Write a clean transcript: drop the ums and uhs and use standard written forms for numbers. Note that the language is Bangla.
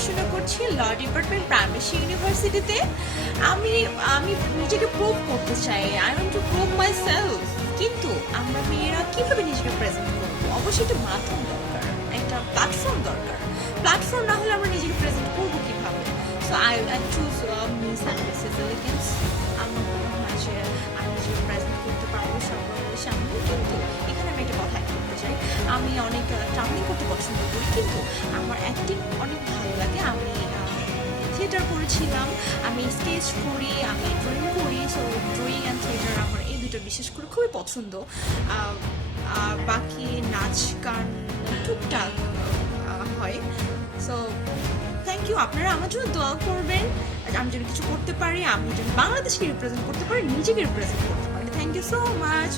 পড়াশোনা করছি ল ডিপার্টমেন্ট প্রাইমেসি ইউনিভার্সিটিতে। আমি আমি নিজেকে প্রুভ করতে চাই, I want to prove my self. কিন্তু আমরা মেয়েরা কিভাবে নিজেকে প্রেজেন্ট করবো? অবশ্যই একটা মাধ্যম দরকার, একটা প্ল্যাটফর্ম দরকার। প্ল্যাটফর্ম না হলে আমরা নিজেকে প্রেজেন্ট করবো কিভাবে? So I choose miss and Mrs elegance. আমার মনে হয় যে আমি নিজেকে প্রেজেন্ট করতে পারবো সকলের সামনে। কিন্তু এখানে আমি একটা কথা বলতে চাই, আমি অনেক ট্রাভেলিং করতে পছন্দ করি, কিন্তু আমার অ্যাক্টিং অনেক ভালো লাগে। আমি থিয়েটার করেছিলাম, আমি স্কেচ করি, আমি ড্রয়িং করি। সো ড্রয়িং অ্যান্ড থিয়েটার আমার এই দুটো বিশেষ করে খুবই পছন্দ। আর বাকি নাচ গান টুকটাক হয়। সো থ্যাংক ইউ, আপনারা আমার জন্য দোয়া করবেন, আমি যেন কিছু করতে পারি, আমি যেন বাংলাদেশকে রিপ্রেজেন্ট করতে পারি, নিজেকে রিপ্রেজেন্ট করতে পারি। Thank you so much.